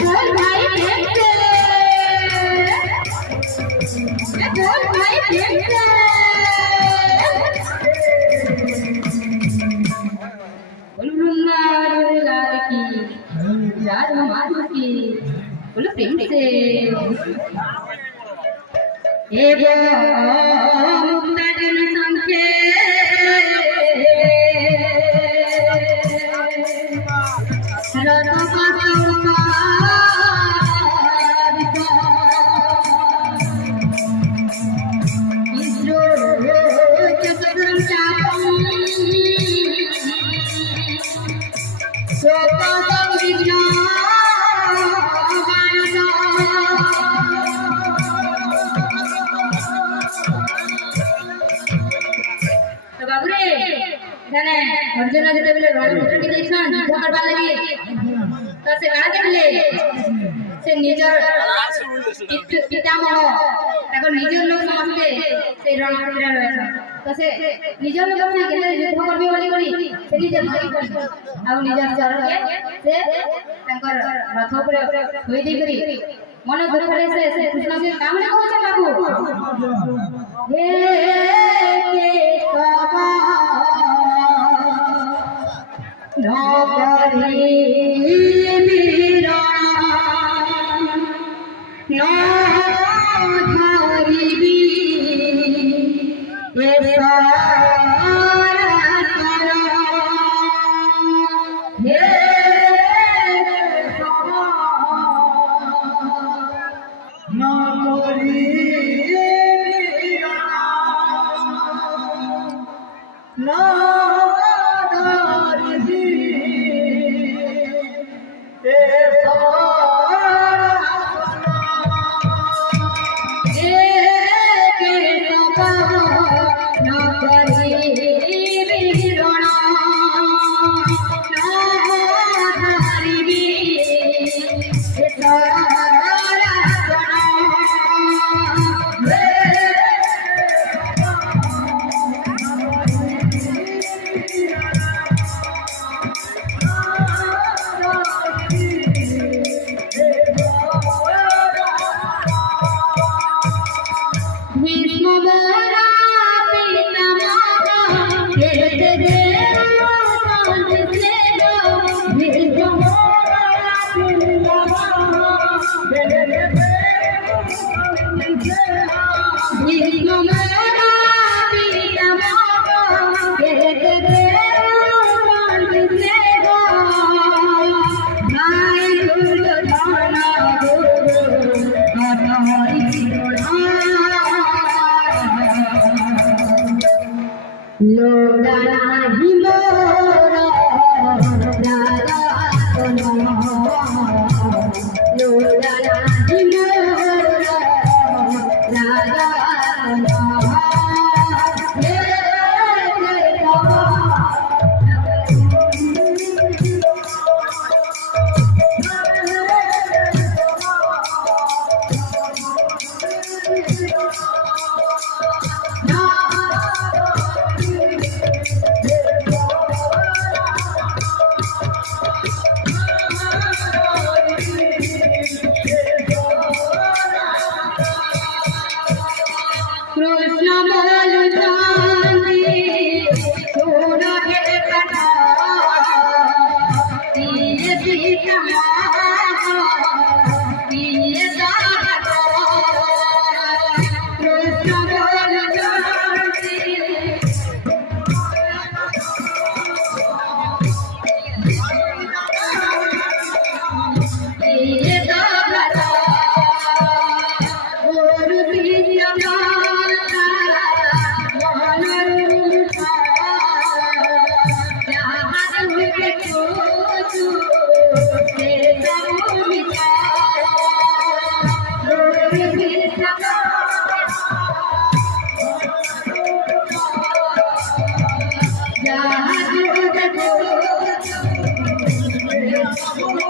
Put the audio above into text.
बोल भाई कैसे बोल भाई कैसे बोल वृंदावन लाल की राधा माधव की बोलो प्रेम से हे गो मुक्ता जन संख्ये अर्जुन जेतेबेले रणक्षेत्र के जाइछन युद्ध करबा लागि तो से काना देखले से निजर पितामह ताको निजर लोक समझते से रणक्षेत्र रहछ तो से निजर लोक से गेले युद्ध करबे बोली बोली से निजे भाई कर आ निजर चरण के से ताकर रथ ऊपर होई दी करी मन दुख रे से कृष्ण से कामना कहछ बाबू हे के सवा नौकरी वीरा नौधारी भी ये सारा करा हे नौकरी वीरा Thank you.